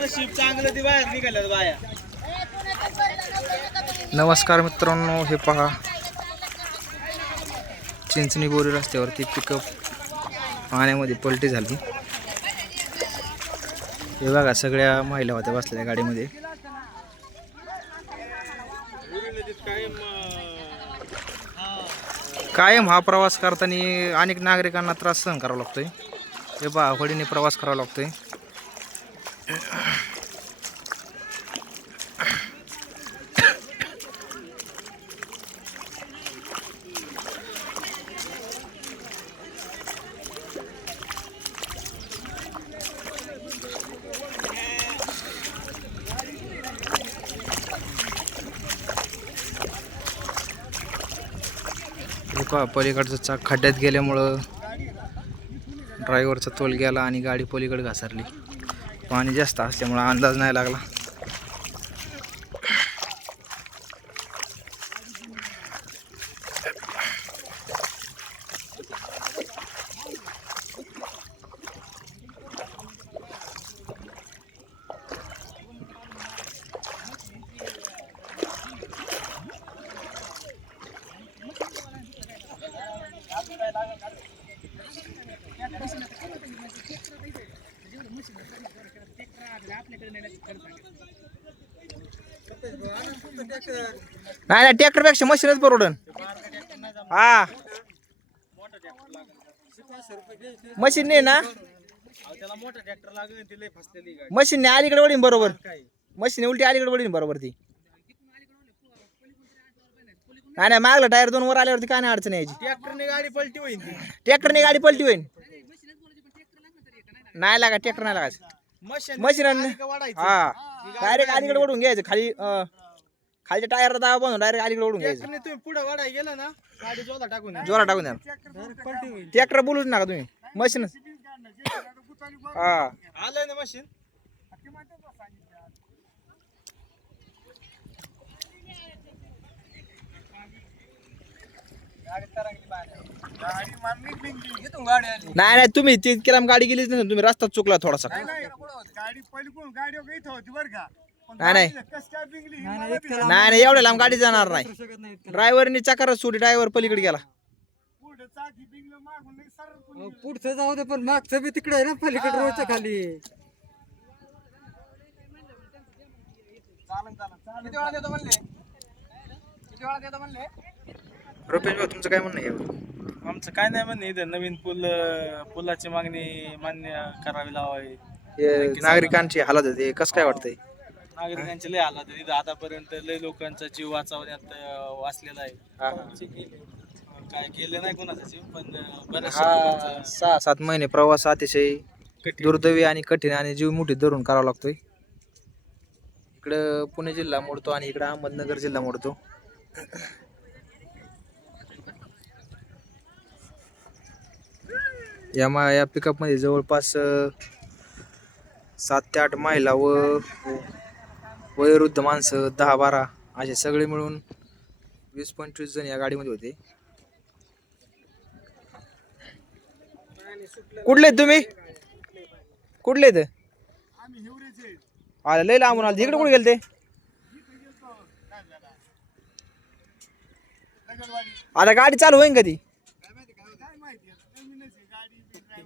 नशीब चांगलं ती बाहेर निघाल्यात बाया. नमस्कार मित्रांनो, हे पहा चिंचणी बोरी रस्त्यावरती पिकअप पाण्यामध्ये पलटी झाली. हे बघा सगळ्या महिला होत्या बसलेल्या गाडीमध्ये. कायम हा प्रवास करताना अनेक नागरिकांना त्रास सहन करावा लागतोय. हे पहा होडीने प्रवास करावा लागतोय. पलीकडचं चाक खड्ड्यात गेल्यामुळं ड्रायव्हरचा तोल गेला आणि गाडी पलीकडे घसरली. पाणी जास्त असल्यामुळं अंदाज नाही लागला. नाही नाही, ट्रॅक्टरपेक्षा मशीनच परवडन. हा मशीन नाही ना, मशीन नाही अलीकडे वडीन बरोबर. मशीन उलटी अलीकडे वडीन बरोबर ती. नाही नाही, मागला टायर दोन वर आल्यावरती काय नाही अडचण यायची. ट्रॅक्टरने गाडी पलटी होईल. ट्रॅक्टरने गाडी पलटी होईल. नाही लागा, ट्रॅक्टर नाही लागायचं. मशीन हा डायरेक्ट अलीकडे ओढून घ्यायचं. खाली खालच्या टायर दावा बनवून डायरेक्ट अलीकडे ओढून घ्यायचं. तुम्ही पुढे वाढाय गेला ना, गाडी जोरात टाकून द्या. ट्रॅक्टर बोलूच नका तुम्ही, मशीन. हा आलंय ना मशीन. नाही नाही, तुम्ही 3 किलोमीटर गाडी गेलीच नाही, तुम्ही रस्ता चुकला थोडासा. गाडी पहिली कोण गाडी इथं होती बरं का. नाही नाही नाही, एवढ्या लांब गाडी जाणार नाही. ड्रायव्हरनी चकारच सोडी, ड्रायव्हर पलीकडे गेला. पुढचं जाऊ दे, पण मागचं बी तिकडे आहे ना, पलीकडे रोडच्या खाली. रुपेश भाऊ, तुमचं काय म्हणणं आहे? आमचं काय नाही म्हणणे, इथं नवीन पुलाची मागणी मान्य करावी लावावी. नागरिकांची हालत आहे, कसं काय वाटतंय? नागरिकांचे लय हालत आहे इथं. आतापर्यंत लय लोकांचा जीव वाचवण्यात वाचलेला आहे. काय केलं नाही कोणाचा जीव, पण बऱ्याचशा 6-7 महिने प्रवास अतिशय दुर्दैवी आणि कठीण आणि जीव मुठीत धरून करावा लागतोय. इकडं पुणे जिल्हा मोडतो आणि इकडं अहमदनगर जिल्हा मोडतो. या पिकअप मध्ये जवळपास 7 ते 8 महिला व वयोवृद्ध माणसं 10-12 असे सगळे मिळून 20-25 जण या गाडीमध्ये होते. कुठले तुम्ही? कुठले ते? आले लय लांबून आले. इकडे कुठे गेले ते? आता गाडी चालू होईन कधी?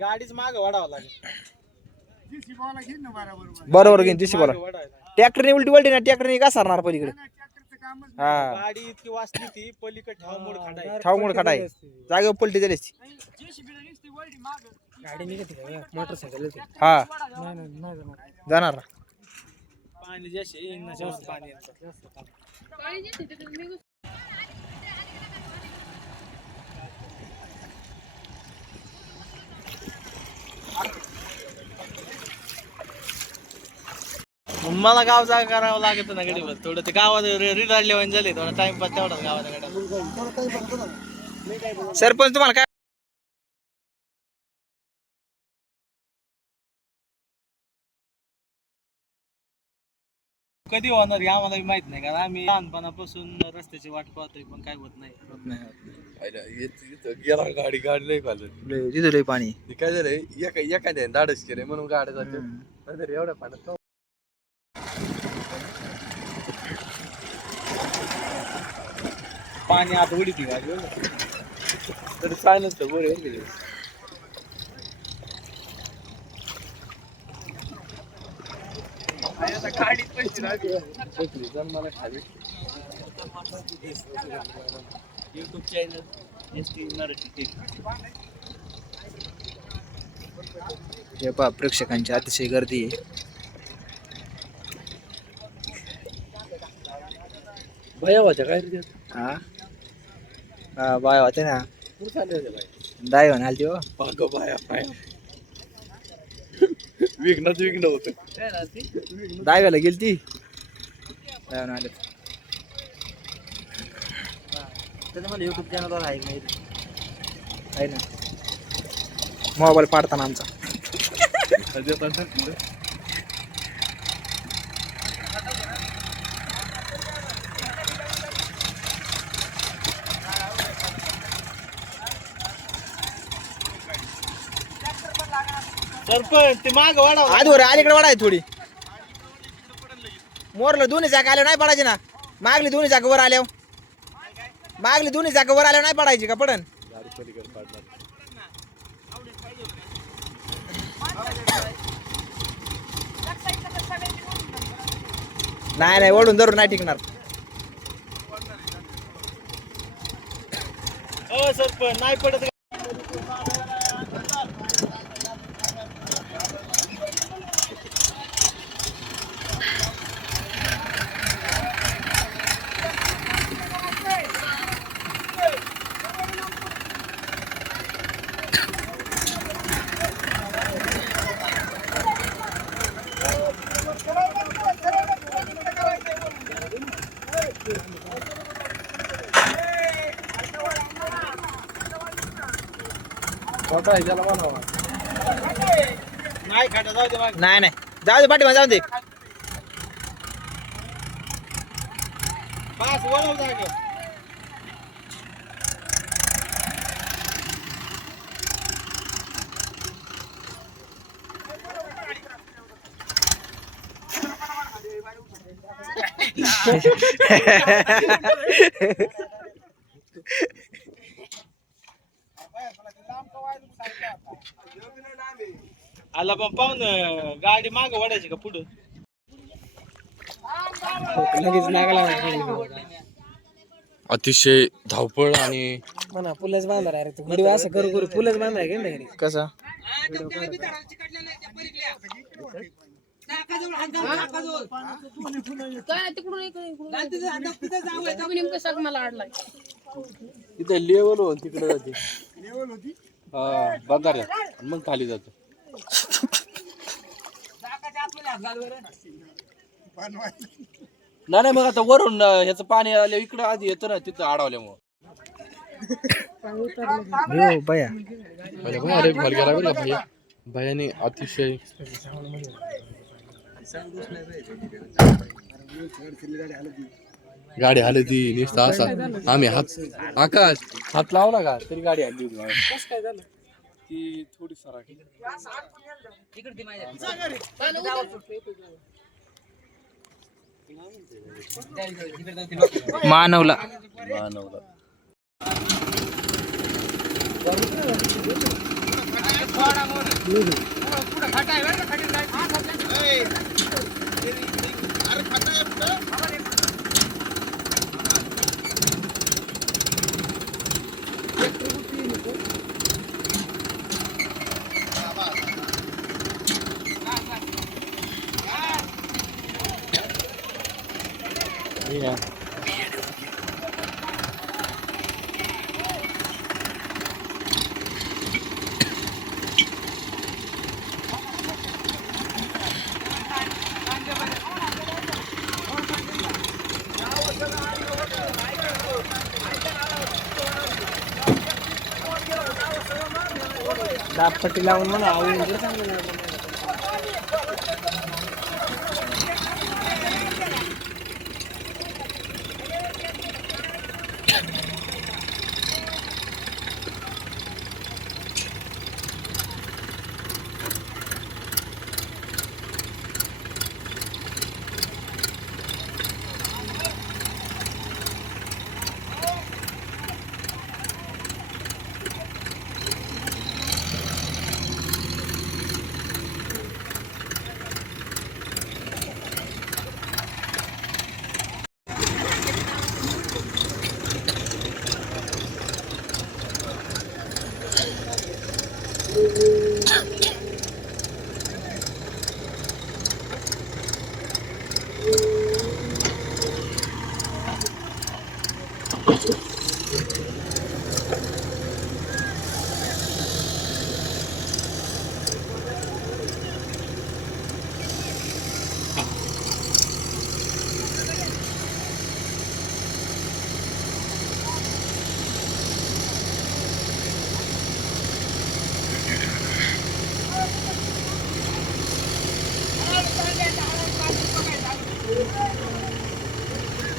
गाडीच माग वाढावं लागेल. बरोबर घेईन जीसी बोला. ट्रॅक्टरने उलटी वळली ना, ट्रॅक्टरने का सरणार पलीकडे. हा गाडी इतकी वाचली ती पलीकडे ठावमोड खडाय. ठावमोड खटाय जागेवर पलटी झाली. गाडी निघते मोटरसायकल हा जाणार. पाणी जास्त येईन ना, जास्त पाणी येतं. मला गाव जागा करावं लागत ना गाडीवर. थोडं ते गावात रिडाडले झाले, थोडा टाइमपास तेवढा गावात गाड्या. सरपंच तुम्हाला काय कधी होणार हे आम्हाला माहित नाही, कारण आम्ही लहानपणापासून रस्त्याची वाट पाहतोय पण काय होत नाही. गेला गाडी लय पाहिलं तिथं लय पाणी. ते काय झालंय एखाद्या धाडस केलंय म्हणून गाड्या जाते नाहीतर एवढ्या पाण्यात पाणी आता उडीत गाडी तर चालत बरं आहे. मला खाली युट्यूब चॅनल एसटी मराठी. हे पहा प्रेक्षकांची अतिशय गर्दी आहे. भया होत्या काय रे हा बाय होते ना. कुठं चालले होते बाई दाय म्हणाल ते. पाग बाया विघ्न होत दायला गेली ती. दाय आले मला युट्यूब चॅनलवर आहे ना. मोबाईल पाडताना आमचा. सरपंच ते माग वाढव. आधीवर अलीकडे वाढाय थोडी. मोरला दोन्ही जागा आल्या नाही पडायची ना. मागली दोन्ही जागा वर आल्यावर नाही पडायची का पडन. नाही ओढून धरून नाही टिकणार. सरपंच नाही पडत. नाही खाटा जाऊ दे मागे. नाही जाऊ दे पाठी जाऊ दे. बस वळव जागे. आला पण पाहून गाडी माग वाढायची का पुढं. अतिशय धावपळ आणि पुलच बांधणार आहे तू. व्हिडिओ असं करू पुलच बांधाय का नाही कसा तिथे लेवल हो तिकडे जाते बघा मग खाली जातो. नाही मग आता वरून ह्याचं पाणी आलं इकडं आधी येतं ना तिथं अडवल्यामुळं. भैया अरे घर गेला बरं भैया. भैयाने अतिशय गाडी हल्ली ती नुसता असा आम्ही हात लावला का तरी गाडी हल्ली ती थोडी सराठी. मानवला दाबपट्टी लावून म्हणा आवडून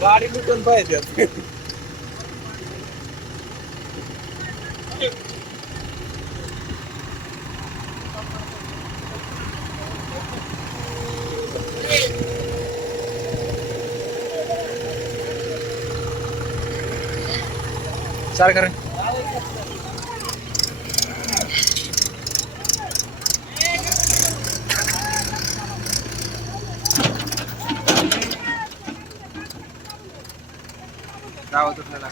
गाडी लुटून पाहिजे चाल कर गावात उठलेला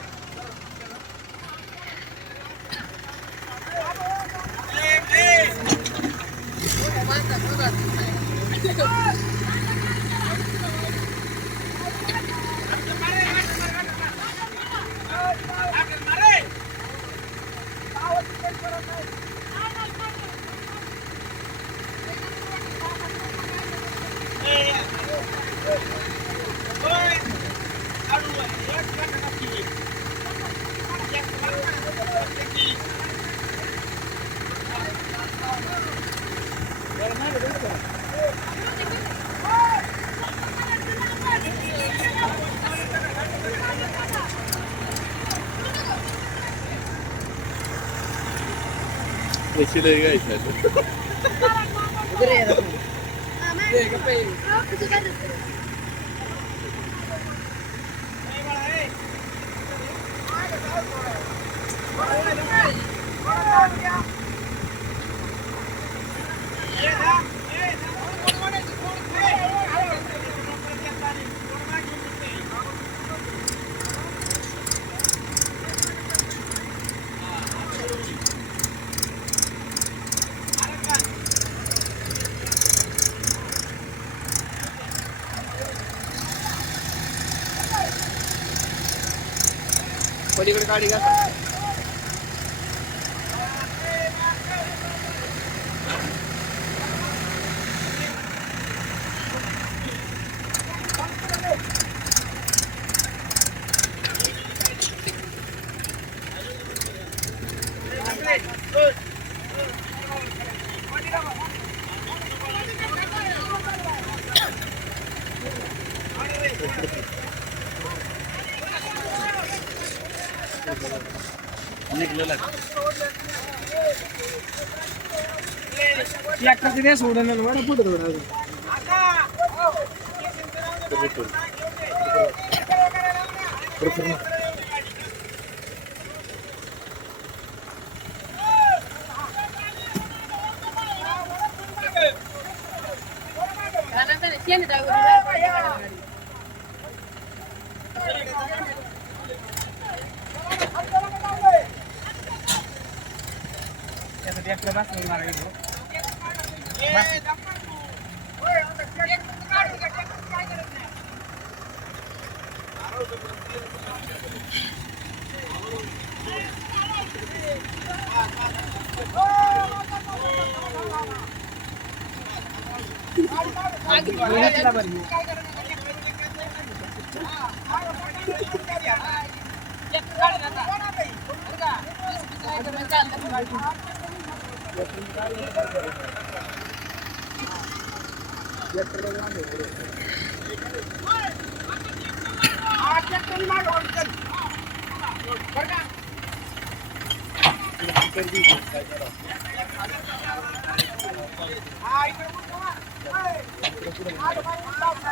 पलीकडे गाडी घाल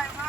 हा